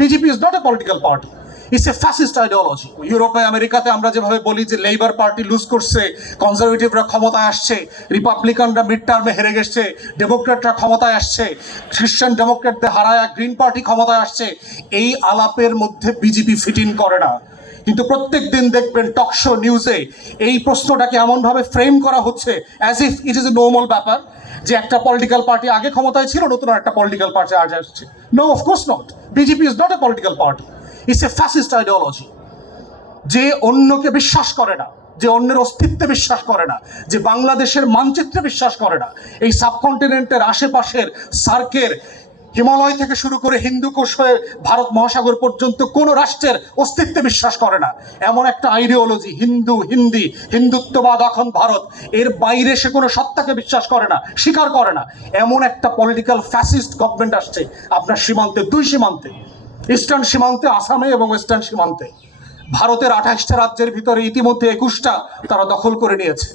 BJP is not a political party, it's a fascist ideology. ইউরোপে আমেরিকাতে আমরা যেভাবে বলি যে লেবার পার্টি লুজ করছে, কনজারভেটিভরা ক্ষমতায় আসছে, রিপাবলিকানরা মিড টার্মে হেরে গেছে, ডেমোক্রেটরা ক্ষমতায় আসছে, খ্রিস্টান ডেমোক্রেটদের হারায় গ্রিন পার্টি ক্ষমতায় আসছে, এই আলাপের মধ্যে বিজেপি ফিট ইন করে না। কিন্তু প্রত্যেক দিন দেখবেন টকশো নিউজে এই প্রশ্নটাকে এমনভাবে ফ্রেম করা হচ্ছে as if it is a normal ব্যাপার যে একটা পলিটিক্যাল পার্টি আগে ক্ষমতায় ছিল, নতুন একটা পলিটিক্যাল পার্টি আজ আসছে। No, of course not. BJP is not a political party, it's a fascist ideology. যে অন্যকে বিশ্বাস করে না, যে অন্যের অস্তিত্বে বিশ্বাস করে না, যে বাংলাদেশের মানচিত্রে বিশ্বাস করে না, এই সাবকন্টিনেন্টের আশেপাশের সার্কের হিমালয় থেকে শুরু করে হিন্দুকুশ হয়ে ভারত মহাসাগর পর্যন্ত কোনো রাষ্ট্রের অস্তিত্বে বিশ্বাস করে না, এমন একটা আইডিওলজি, হিন্দুত্ববাদ এখন ভারত, এর বাইরে সে কোনো সত্তাকে বিশ্বাস করে না, স্বীকার করে না, এমন একটা পলিটিক্যাল ফ্যাসিস্ট গভর্নমেন্ট আসছে আপনার সীমান্তে, দুই সীমান্তে, ইস্টার্ন সীমান্তে আসামে এবং ওয়েস্টার্ন সীমান্তে। ভারতের 28টা রাজ্যের ভিতরে ইতিমধ্যে 21টা তারা দখল করে নিয়েছে।